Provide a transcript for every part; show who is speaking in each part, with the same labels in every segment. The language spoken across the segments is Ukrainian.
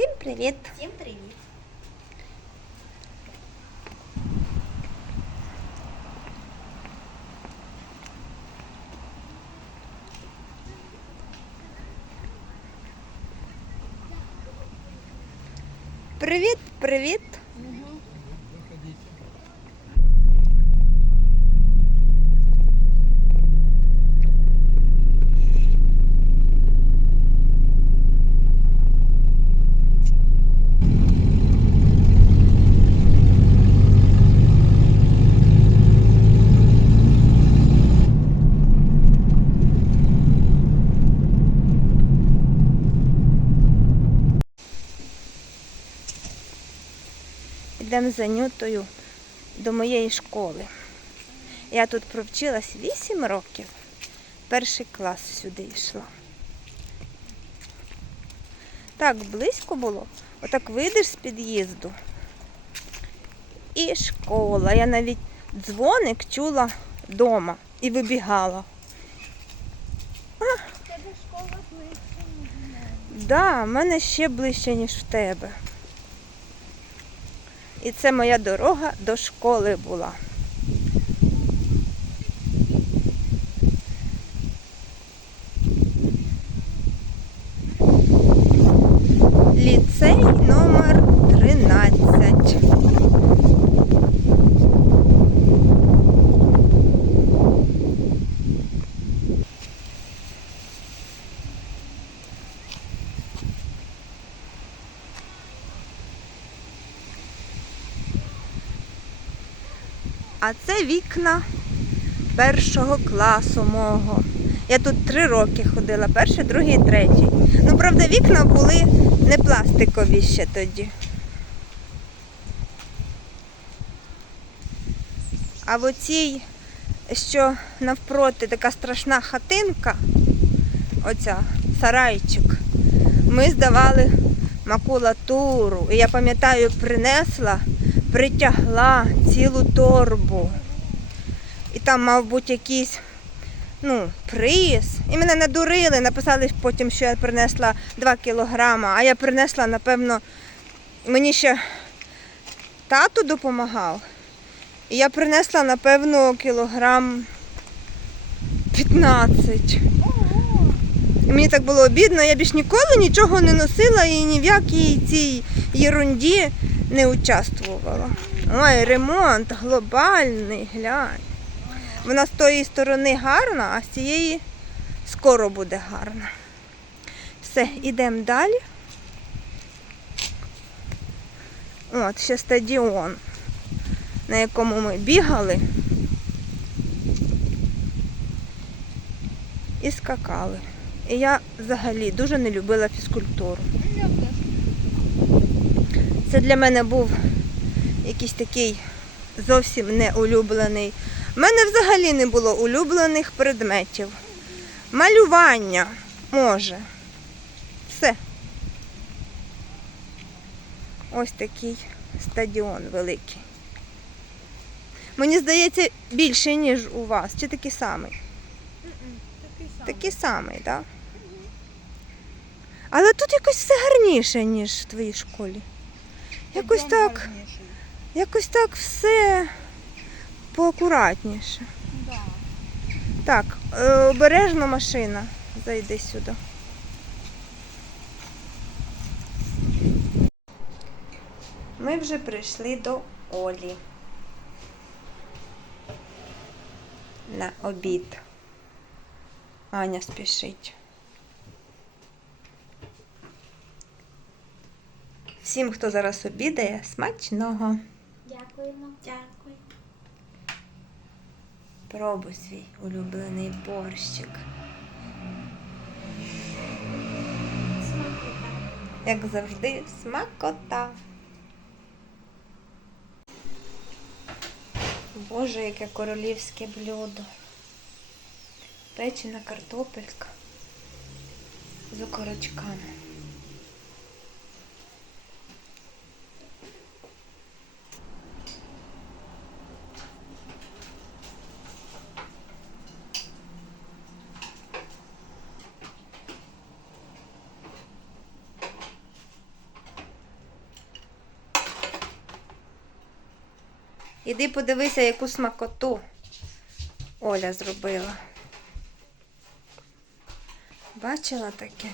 Speaker 1: Всім привіт!
Speaker 2: Всім привіт!
Speaker 1: Привіт, привіт! Йдемо за Нютою до моєї школи. Я тут провчилась 8 років. Перший клас сюди йшла. Так близько було. Отак вийдеш з під'їзду. І школа. Я навіть дзвоник чула вдома і вибігала.
Speaker 2: Тебе школа ближче, ніж мене.
Speaker 1: Да, в мене ще ближче, ніж в тебе. І це моя дорога до школи була. А це вікна першого класу мого. Я тут три роки ходила, перший, другий, третій. Ну, правда, вікна були не пластикові ще тоді. А в оцій, що навпроти така страшна хатинка, оця сарайчик, ми здавали макулатуру. І я пам'ятаю, принесла, притягла цілу торбу. І там, мав бути якийсь ну, приз. І мене надурили, написали потім, що я принесла 2 кілограма, а я принесла, напевно, мені ще тато допомагав. І я принесла, напевно, кілограм 15. І мені так було обідно, я більш ніколи нічого не носила і ні в якій цій єрунді не участвувала. Ой, ремонт глобальний, глянь. Вона з тої сторони гарна, а з цієї скоро буде гарна. Все, йдемо далі. От, ще стадіон, на якому ми бігали і скакали. І я взагалі дуже не любила фізкультуру. Це для мене був якийсь такий зовсім неулюблений. У мене взагалі не було улюблених предметів. Малювання може. Все. Ось такий стадіон великий. Мені здається, більше, ніж у вас. Чи такий самий?
Speaker 2: Такий самий.
Speaker 1: Такий самий, так? Да? Але тут якось все гарніше, ніж в твоїй школі. Якось так, якось так все поакуратніше. Так, е, обережно машина. Зайди сюди. Ми вже прийшли до Олі. На обід. Аня спішить. Всім, хто зараз обідає, смачного.
Speaker 2: Дякуємо. Дякую.
Speaker 1: Пробуй свій улюблений борщик. Смакота. Як завжди, смакота. Боже, яке королівське блюдо. Печена картопелька з окорочками. Іди подивися, яку смакоту Оля зробила. Бачила таке?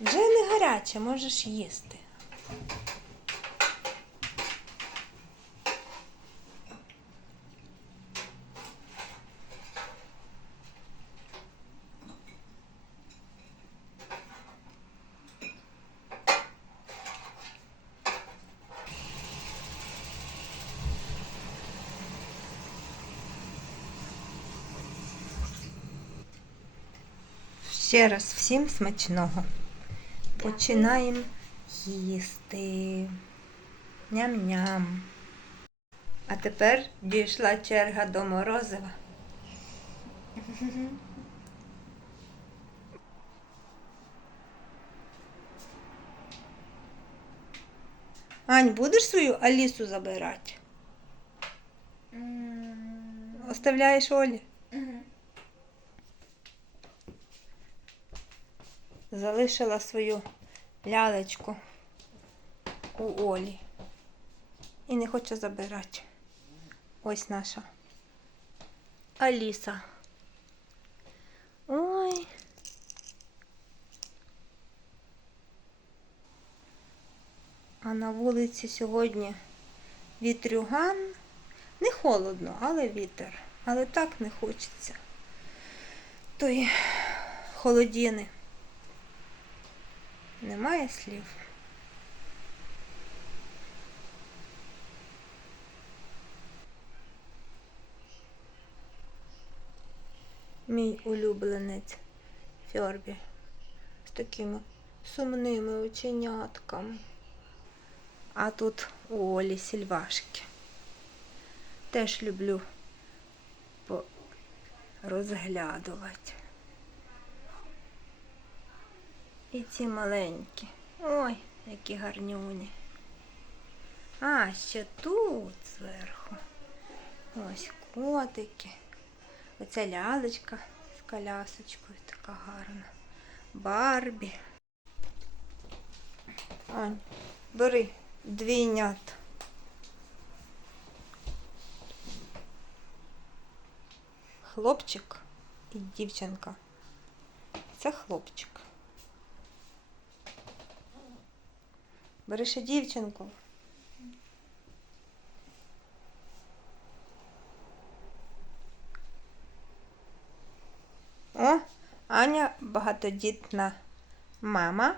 Speaker 1: Вже не гаряче, можеш їсти. Ще раз всім смачного. Починаємо їсти. Ням-ням. А тепер дійшла черга до морозива. Ань, будеш свою Алісу забирати? Оставляєш Олі? Залишила свою лялечку у Олі. І не хоче забирати. Ось наша Аліса. Ой. А на вулиці сьогодні вітрюган. Не холодно, але вітер. Але так не хочеться. Тої холодіни. Немає слів. Мій улюбленець Фьорбі з такими сумними оченятками. А тут у Олі сільвашки. Теж люблю розглядувати. І ці маленькі. Ой, які гарнюні. А, ще тут зверху. Ось котики. Оця лялечка з колясочкою така гарна. Барбі. Ань, бери двійнят. Хлопчик і дівчинка. Це хлопчик. Бери ще дівчинку. О, Аня багатодітна мама.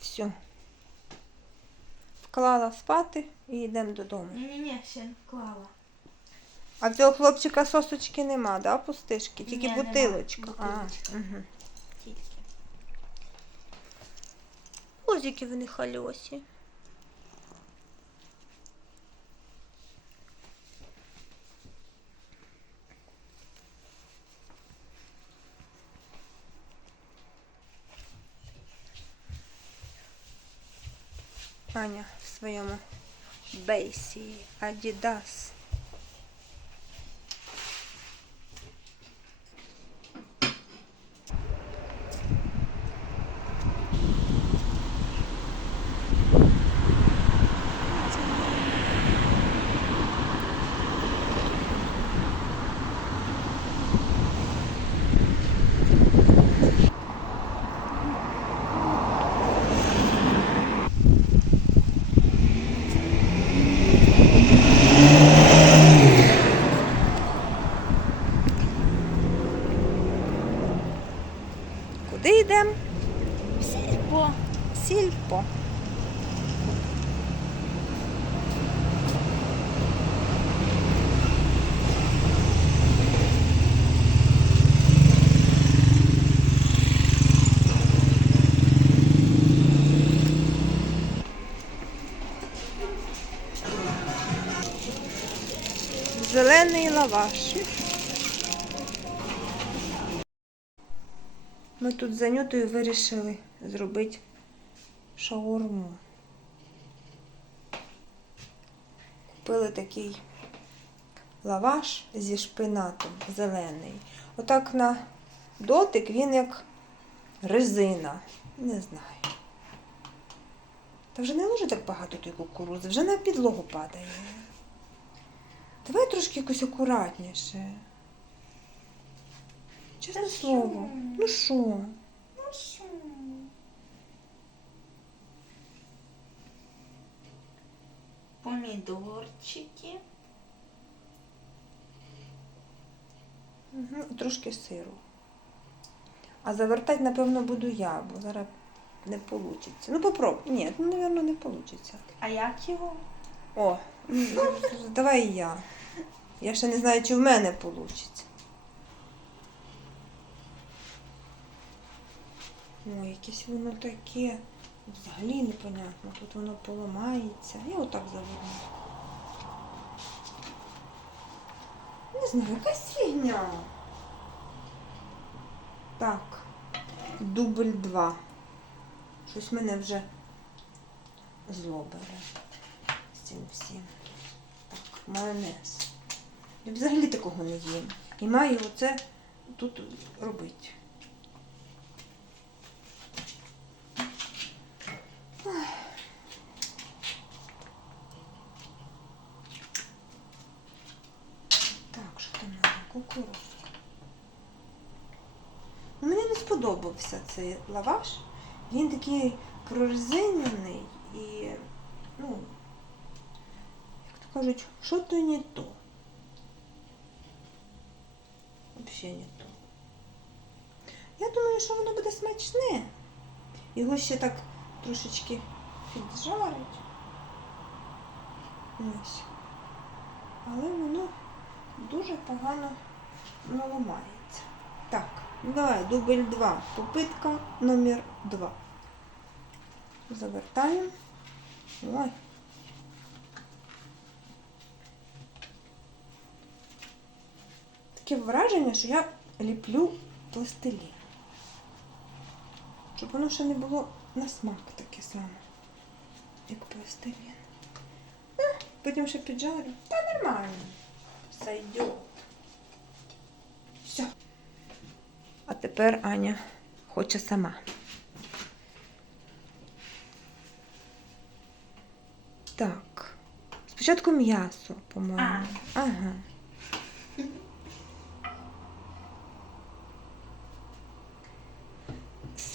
Speaker 1: Все. Вклала спати і йдемо додому.
Speaker 2: Ні-ні-ні, ще не вклала.
Speaker 1: А в цього хлопчика сосочки нема, да, пустишки? Тільки
Speaker 2: Ні, нема.
Speaker 1: бутилочка.
Speaker 2: Бутилочка.
Speaker 1: А, угу.
Speaker 2: Тільки.
Speaker 1: Ось які вони хальосі. Аня в своєму бейсі Adidas. Зелений лаваш. Ми тут з Анютою вирішили зробити шаурму. Купили такий лаваш зі шпинатом зелений. Отак на дотик він як резина. Не знаю. Та вже не ложи так багато тої кукурузи, вже на підлогу падає. Давай трошки якось акуратніше. Чесне
Speaker 2: Та
Speaker 1: слово. Ну що?
Speaker 2: Ну що? Помідорчики.
Speaker 1: Угу, трошки сиру. А завертати, напевно, буду я, бо зараз не вийде. Ну, попробуй. Ні, ну, напевно, не вийде.
Speaker 2: А як його?
Speaker 1: О, давай я. Я ще не знаю, чи в мене вийде. Ой, якесь воно таке. Взагалі непонятно. Тут воно поламається. Я отак заверну. Не знаю, якась фігня. Так. Дубль 2. Щось мене вже зло бере з цим всім. Так, майонез. Я взагалі такого не їм. І маю оце тут робити. Так, що там надо? Кукурузка. Ну, Мені не сподобався цей лаваш. Він такий прорезинений і, ну, як то кажуть, що то не то. Взагалі не то. Я думаю, що воно буде смачне. Його ще так трошечки піджарить. Ось. Але воно дуже погано наламається. Так, ну давай, дубль 2. Попитка номер 2. Завертаємо. Ой. Таке враження, що я ліплю пластилін. Щоб воно ще не було на смак таке саме, як пластилін. Е, Потім ще піджарю. Та нормально. Сойдет. Все. А тепер Аня хоче сама. Так. Спочатку м'ясо, по-моєму. Ага.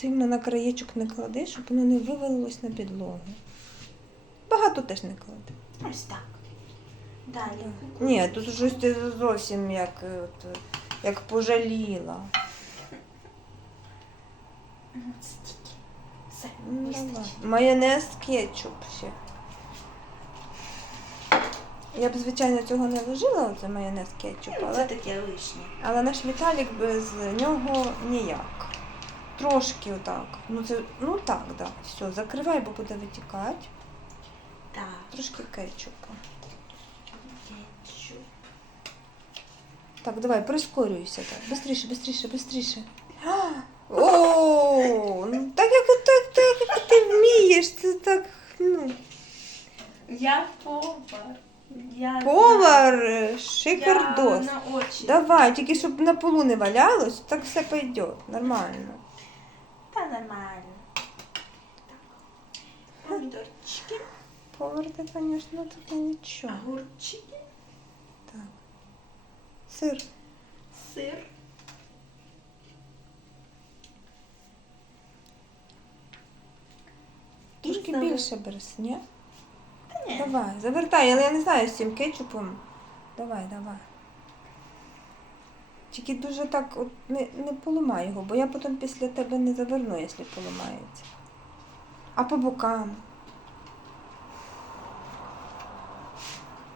Speaker 1: Сильно на краєчок не клади, щоб воно не вивалилось на підлогу. Багато теж не клади.
Speaker 2: Ось так. Далі.
Speaker 1: Ні, тут щось ти зовсім як, е, от, як пожаліла.
Speaker 2: Стільки. Все,
Speaker 1: Ну,
Speaker 2: вистачить.
Speaker 1: Майонез, кетчуп ще. Я б, звичайно, цього не ложила, оце майонез кетчуп,
Speaker 2: Ну, Це таке лишнє.
Speaker 1: але наш Віталік без нього ніяк. Tрошки отак. Ну, це, ну так, да. Все, закривай, бо буде витікати.
Speaker 2: Так.
Speaker 1: Трошки кетчупу.
Speaker 2: Кетчуп.
Speaker 1: Так, давай, прискорюйся так. Бистріше, бистріше, бистріше. А! О, ну так як так, так, як ти вмієш, це так, ну.
Speaker 2: Я повар. Я
Speaker 1: Повар, шикардос.
Speaker 2: Я на очі.
Speaker 1: Давай, тільки щоб на полу не валялось, так все пойде. Нормально.
Speaker 2: Та нормально. Так. Помідорчики.
Speaker 1: Повар ти, звісно, таке нічого.
Speaker 2: Огурчики.
Speaker 1: Так. Сир.
Speaker 2: Сир.
Speaker 1: Трошки
Speaker 2: завер-
Speaker 1: більше береш, ні?
Speaker 2: Та ні.
Speaker 1: Давай, завертай, але я не знаю з цим кетчупом. Давай, давай. Тільки дуже так от не, не поламай його, бо я потім після тебе не заверну, якщо поламається. А по бокам.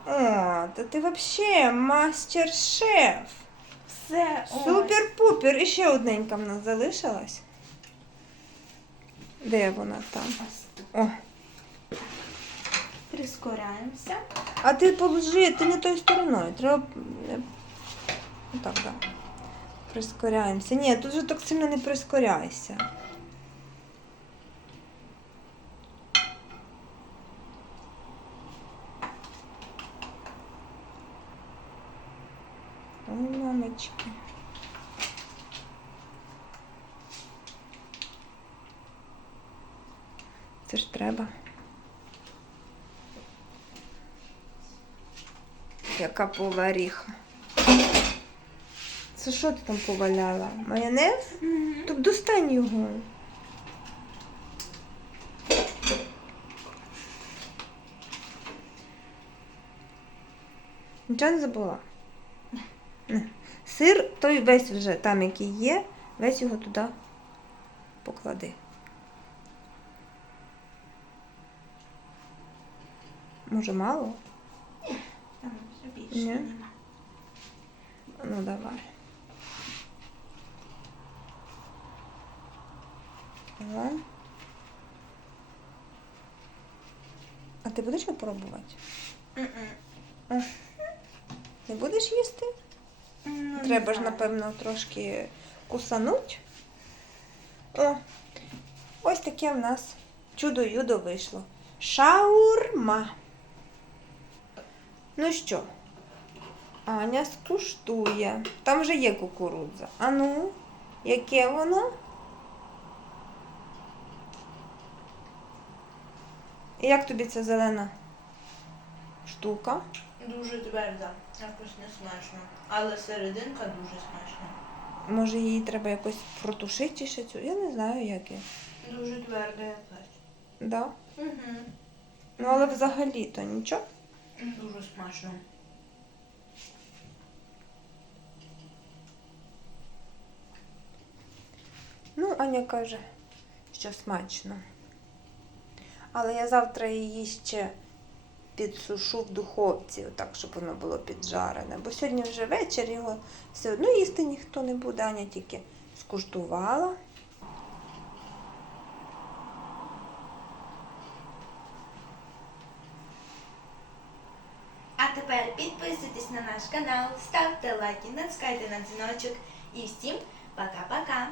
Speaker 1: О, та ти взагалі мастер-шеф.
Speaker 2: Все.
Speaker 1: Супер-пупер. І ще одненька в нас залишилась. Де вона там? О.
Speaker 2: Прискоряємося.
Speaker 1: А ти положи, ти не тою стороною. Треба. Отак, так. Да. Прискоряємося. Ні, тут же так сильно не прискоряйся. Мамочки. Це ж треба. Яка поваріха. Це що ти там поваляла? Майонез? Так достань його. Нічого не забула. Не. Сир той весь вже там, який є, весь його туди поклади. Може мало?
Speaker 2: Ні, Там вже більше
Speaker 1: Ні.
Speaker 2: нема.
Speaker 1: Ну давай. Ага. А ти будеш його пробувати?
Speaker 2: М-м.
Speaker 1: Не будеш їсти?
Speaker 2: Ну,
Speaker 1: Треба ж, напевно, трошки кусануть. О, ось таке в нас чудо-юдо вийшло. Шаурма. Ну що, Аня скуштує. Там вже є кукурудза. А ну, яке воно? І Як тобі ця зелена штука?
Speaker 2: Дуже тверда, якось не смачно. Але серединка дуже смачна.
Speaker 1: Може її треба якось протушити ще цю? Я не знаю, як я.
Speaker 2: Дуже тверда якась.
Speaker 1: Да?
Speaker 2: Угу.
Speaker 1: Ну але взагалі-то нічого.
Speaker 2: Дуже смачно.
Speaker 1: Ну, Аня каже, що смачно. Але я завтра її ще підсушу в духовці, так, щоб воно було піджарене. Бо сьогодні вже вечір його все одно їсти ніхто не буде. Аня тільки скуштувала.
Speaker 2: А тепер підписуйтесь на наш канал, ставте лайки, натискайте на дзвіночок. І всім пока-пока!